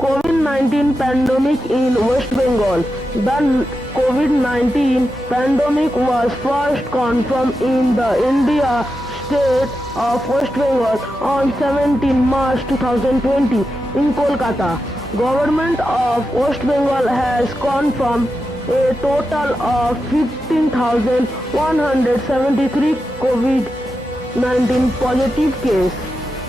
COVID-19 pandemic in West Bengal. The COVID-19 pandemic was first confirmed in the India state of West Bengal on 17 March 2020 in Kolkata. Government of West Bengal has confirmed a total of 15,173 COVID-19 positive cases.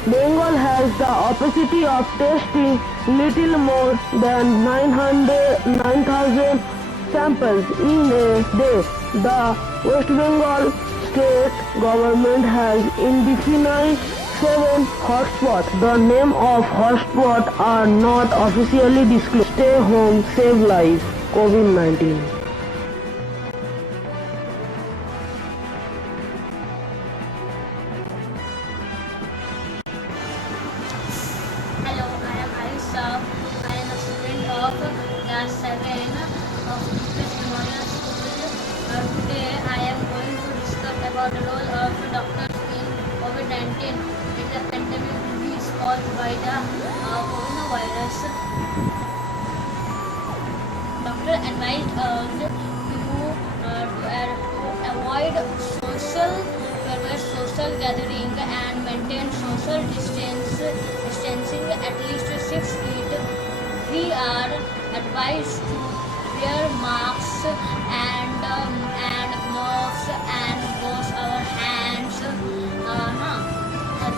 Bengal has the capacity of testing little more than 9,000 samples in a day. The West Bengal state government has identified 7 hotspots. The name of hotspots are not officially disclosed. Stay home, save lives. COVID-19. Hello, I am Aisha. I am a student of class 7 of English Memorial School. Today I am going to discuss about the role of doctors in COVID-19. It is a pandemic disease caused by the coronavirus. Doctor advised us to avoid social gathering and maintain social distancing at least 6 feet. We are advised to wear masks and gloves and wash our hands.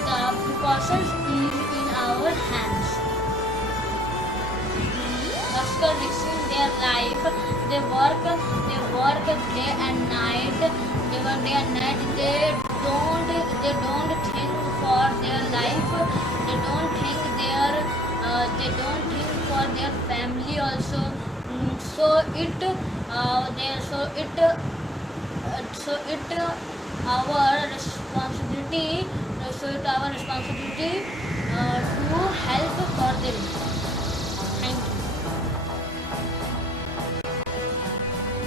The precautions is in our hands. Doctors risking their life. They work day and night. They work day and night. They don't think for their life. They don't think for their family also. So it our responsibility. To help for them. Thank you.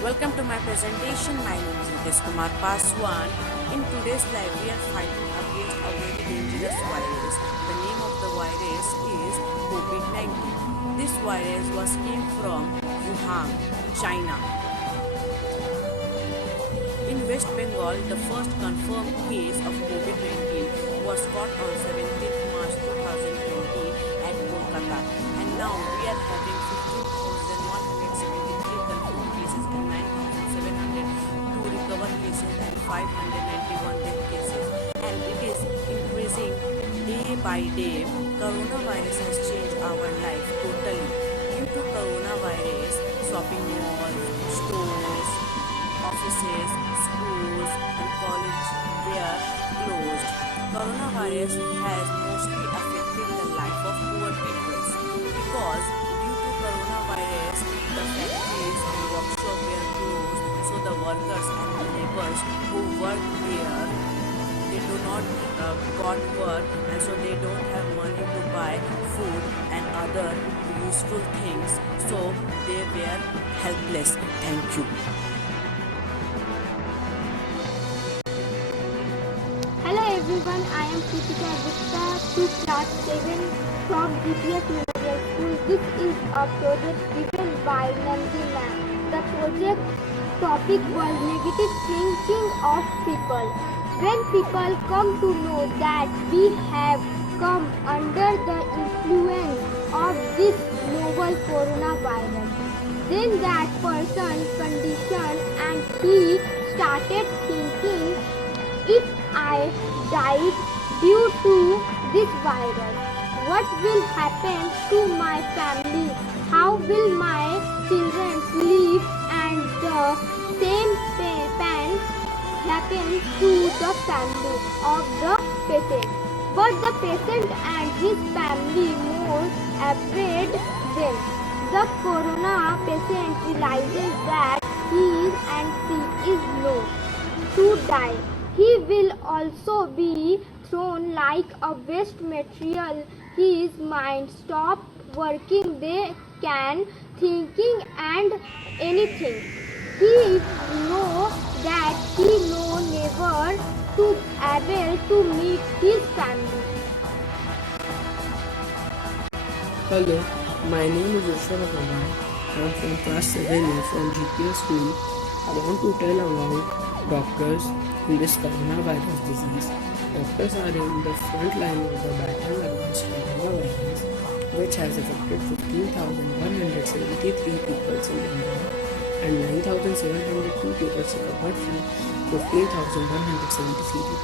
Welcome to my presentation. My name is Nitesh Kumar Paswan. In today's life, we are fighting against a very dangerous virus. The name of the virus is COVID-19. This virus came from Wuhan, China. In West Bengal, the first confirmed case of COVID-19 was caught on 17th March 2020 at Kolkata. And now we are having 15,173 confirmed cases and 9,702 recovered cases and 591 death cases. And it is increasing day by day. Coronavirus has changed our life totally. Due to coronavirus, shopping malls, stores, offices, schools and colleges were closed. Coronavirus has mostly affected the life of poor people because due to coronavirus, the factories and workshops were closed, so the workers and the laborers who work there, they do not got work, and so they don't have money to buy food and other useful things, so they were helpless. Thank you. Hello everyone, I am Kritika Gupta, to class 7 from GPS Memorial School. This is a project given by Nandi ma'am. The project topic was negative thinking of people. When people come to know that we have come under the influence of this novel coronavirus, then that person's condition and he started thinking, if I died due to this virus, what will happen to my family? How will my children live? And the same pain happens to the family of the patient. But the patient and his family more afraid then. The corona patient realizes that he and she is known to die. He will also be thrown like a waste material. His mind stops working. They can thinking and anything. He know that he know never to able to meet his family. Hello, My name is Ishwar Agarwal. I am from class 7A from GPS school. I want to tell about doctors in this coronavirus disease. Doctors are in the front line of the battle against coronavirus, which has affected 15,173 people in India and 9,702 people recovered from 15,173 people.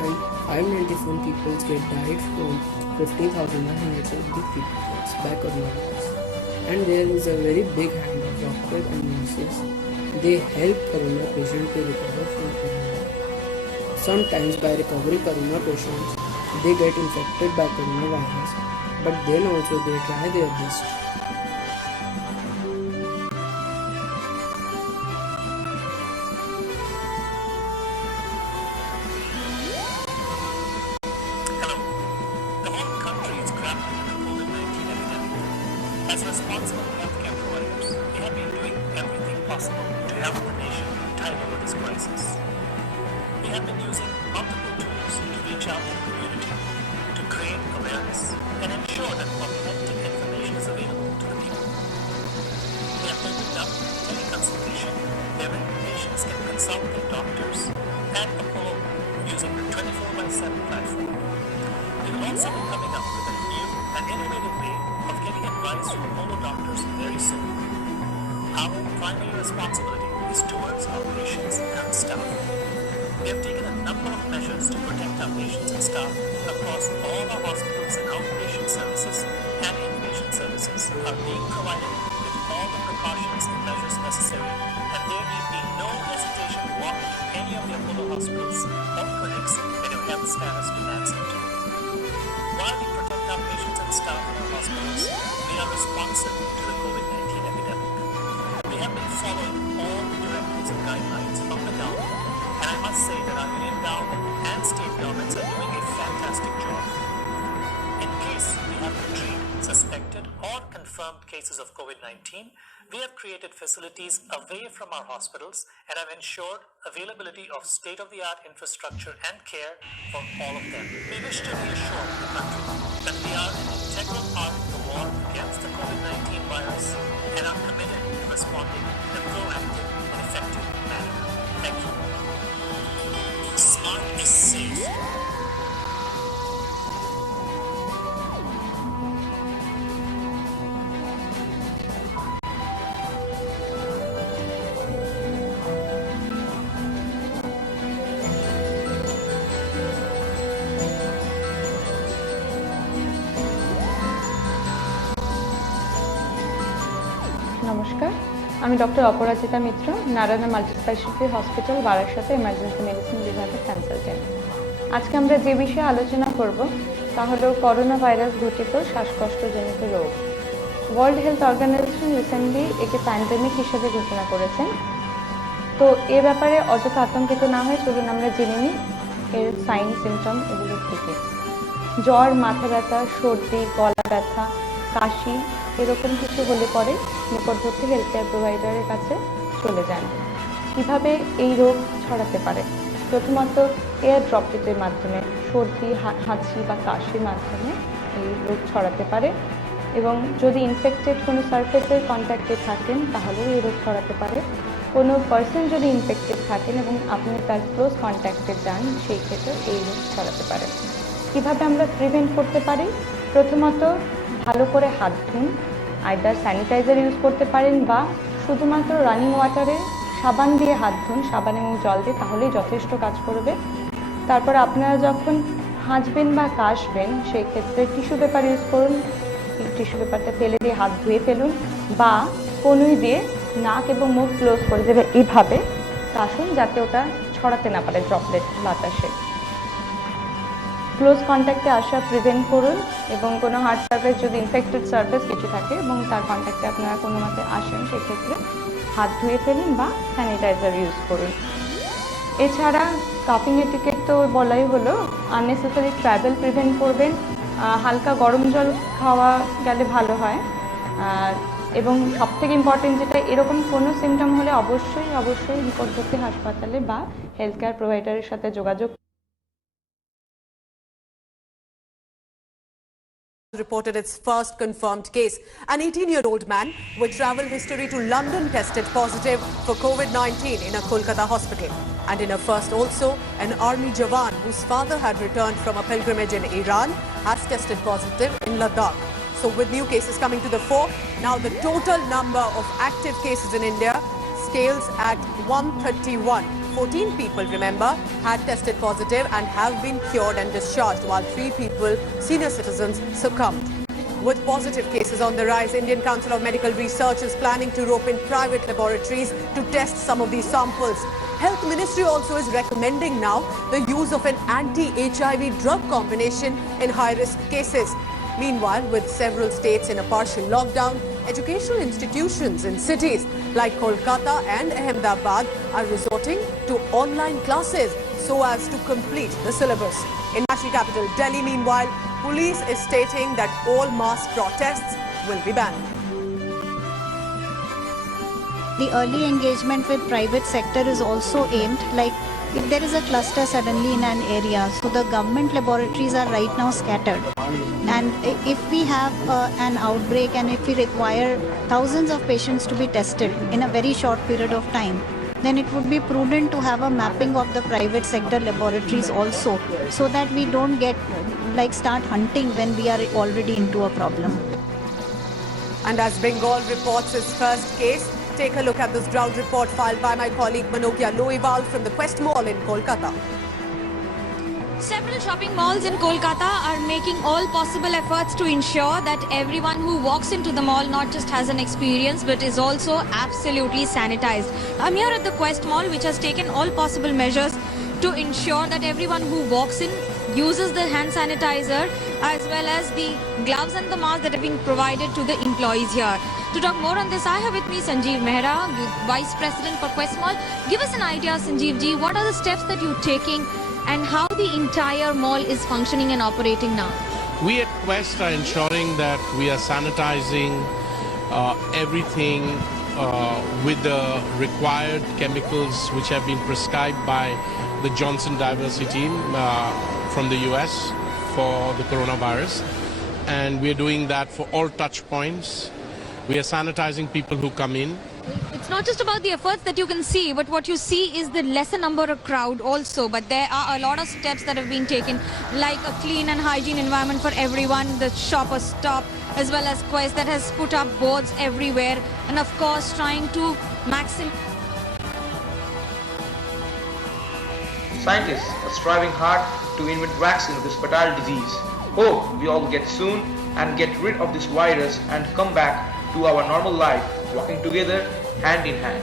And 591 people get died from 15,173 people by coronavirus. And there is a very big hand of doctors and nurses. They help corona patients to recover from corona. Sometimes by recovering corona patients, they get infected by coronavirus, but then also they try their best. Hello. The whole country is grappling with the COVID-19 epidemic. As responsible healthcare providers, we have been doing everything possible to help the nation tide over this crisis. We have been using multiple tools to reach out to the community, to create awareness, and ensure that authentic information is available to the people. We have opened up teleconsultation, wherein patients can consult their doctors and Apollo using the 24/7 platform. We will also be coming up with a new and innovative way of getting advice from Apollo doctors very soon. Our primary responsibility is towards our patients and staff. We have taken a number of measures to protect our patients and staff across all our hospitals, and outpatient services and inpatient services are being provided with all the precautions and measures necessary, and there need be no hesitation to walk into any of the Apollo hospitals or clinics when your health status demands it. While we protect our patients and staff in our hospitals, we are responsive to the COVID-19 epidemic. We have been following all the directives and guidelines from the government, and I must say that our union government and state governments are doing a fantastic job. In case we have retrieved, suspected, or confirmed cases of COVID-19, we have created facilities away from our hospitals and have ensured availability of state-of-the-art infrastructure and care for all of them. We wish to reassure the country that we are an integral part of the war against the COVID-19 virus and are committed to responding in a proactive and effective manner. Thank you. Smart is safe. নমস্কার, আমি doctor অপরাজিতা মিত্র, Narayana multispeciality hospital বারাসাতে emergency medicine বিভাগের consultant. আজকে আমরা যে বিষয়ে আলোচনা করব তা হলো করোনা ভাইরাস ঘটিত শ্বাসকষ্টজনিত রোগ। ওয়ার্ল্ড হেলথ অর্গানাইজেশন রিসেন্টলি একে প্যান্ডেমিক হিসেবে ঘোষণা করেছেন। তো এ ব্যাপারে অযথা আতঙ্কিত না হয়ে চলুন আমরা জেনে নিই এর সাইন সিমটম এগুলোর থেকে। জ্বর, মাথা ব্যথা, সর্দি, গলা ব্যথা, কাশি এরকম কিছু হলে পরে নিকটবর্তী হেলথ কেয়ার প্রোভাইডারের কাছে চলে যান। কীভাবে এই রোগ ছড়াতে পারে? প্রথমত এয়ার ড্রপলেটের মাধ্যমে, সর্দি, হাঁচি বা কাশির মাধ্যমে এই রোগ ছড়াতে পারে, এবং যদি ইনফেক্টেড কোনো সারফেসের কন্ট্যাক্টে থাকেন তাহলেও এই রোগ ছড়াতে পারে। কোনো পার্সন যদি ইনফেক্টেড থাকেন এবং আপনি তার ক্লোজ কন্ট্যাক্টে যান, সেই ক্ষেত্রে এই রোগ ছড়াতে পারে। কীভাবে আমরা প্রিভেন্ট করতে পারি? প্রথমত ভালো করে হাত ধুন, আইদার স্যানিটাইজার ইউজ করতে পারেন বা শুধুমাত্র রানিং ওয়াটারে সাবান দিয়ে হাত ধুন, সাবান এবং জল দিয়ে, তাহলেই যথেষ্ট কাজ করবে। তারপর আপনারা যখন হাঁচবেন বা কাশবেন সেই ক্ষেত্রে টিস্যু পেপার ইউজ করুন, টিস্যু পেপারটা ফেলে দিয়ে হাত ধুয়ে ফেলুন, বা কনুই দিয়ে নাক এবং মুখ ক্লোজ করে দেবে, এইভাবে কাশুন যাতে ওটা ছড়াতে না পারে ড্রপলেট বাতাসে। ক্লোজ কন্ট্যাক্টে আসা প্রিভেন্ট করুন, এবং কোনো হার্ড সার্ফেস যদি ইনফেক্টেড সার্ফেস কিছু থাকে এবং তার কন্ট্যাক্টে আপনারা কোনো মতে আসেন, সেক্ষেত্রে হাত ধুয়ে ফেলুন বা স্যানিটাইজার ইউজ করুন। এছাড়া কাফিং এটিকেট তো বলাই হলো, আননেসেসারি ট্রাভেল প্রিভেন্ট করবেন, হালকা গরম জল খাওয়া গেলে ভালো হয়, এবং সবথেকে ইম্পর্টেন্ট যেটা, এরকম কোনো সিমটম হলে অবশ্যই নিকটবর্তী হাসপাতালে বা হেলথ কেয়ার প্রোভাইডারের সাথে যোগাযোগ reported its first confirmed case. An 18-year-old man with travel history to London tested positive for COVID-19 in a Kolkata hospital. And in a first also, an army Jawan whose father had returned from a pilgrimage in Iran has tested positive in Ladakh. So with new cases coming to the fore, now the total number of active cases in India scales at 131. 14 people, remember, had tested positive and have been cured and discharged, while 3 people, senior citizens, succumbed. With positive cases on the rise, Indian Council of Medical Research is planning to rope in private laboratories to test some of these samples. Health Ministry also is recommending now the use of an anti-HIV drug combination in high-risk cases. Meanwhile, with several states in a partial lockdown, educational institutions in cities like Kolkata and Ahmedabad are resorting to online classes so as to complete the syllabus. In national capital Delhi, meanwhile, police is stating that all mass protests will be banned. The early engagement with private sector is also aimed, like if there is a cluster suddenly in an area, so the government laboratories are right now scattered. And if we have an outbreak and if we require thousands of patients to be tested in a very short period of time, then it would be prudent to have a mapping of the private sector laboratories also, so that we don't get start hunting when we are already into a problem. And as Bengal reports its first case, take a look at this ground report filed by my colleague Manogya Loiwal from the Quest Mall in Kolkata. Several shopping malls in Kolkata are making all possible efforts to ensure that everyone who walks into the mall not just has an experience but is also absolutely sanitized. I'm here at the Quest Mall, which has taken all possible measures to ensure that everyone who walks in uses the hand sanitizer as well as the gloves and the mask that have been provided to the employees here. To talk more on this, I have with me Sanjeev Mehra, Vice President for Quest Mall. Give us an idea, Sanjeev ji, what are the steps that you're taking and how the entire mall is functioning and operating now? We at Quest are ensuring that we are sanitizing everything with the required chemicals which have been prescribed by the Johnson Diversity team from the US for the coronavirus. And we are doing that for all touch points. We are sanitizing people who come in. It's not just about the efforts that you can see, but what you see is the lesser number of crowd also. But there are a lot of steps that have been taken, like a clean and hygiene environment for everyone, the Shoppers Stop, as well as Quest that has put up boards everywhere, and of course trying to maximize. Scientists are striving hard to invent vaccine of this fatal disease. Hope we all get soon and get rid of this virus and come back to our normal life, walking together hand in hand.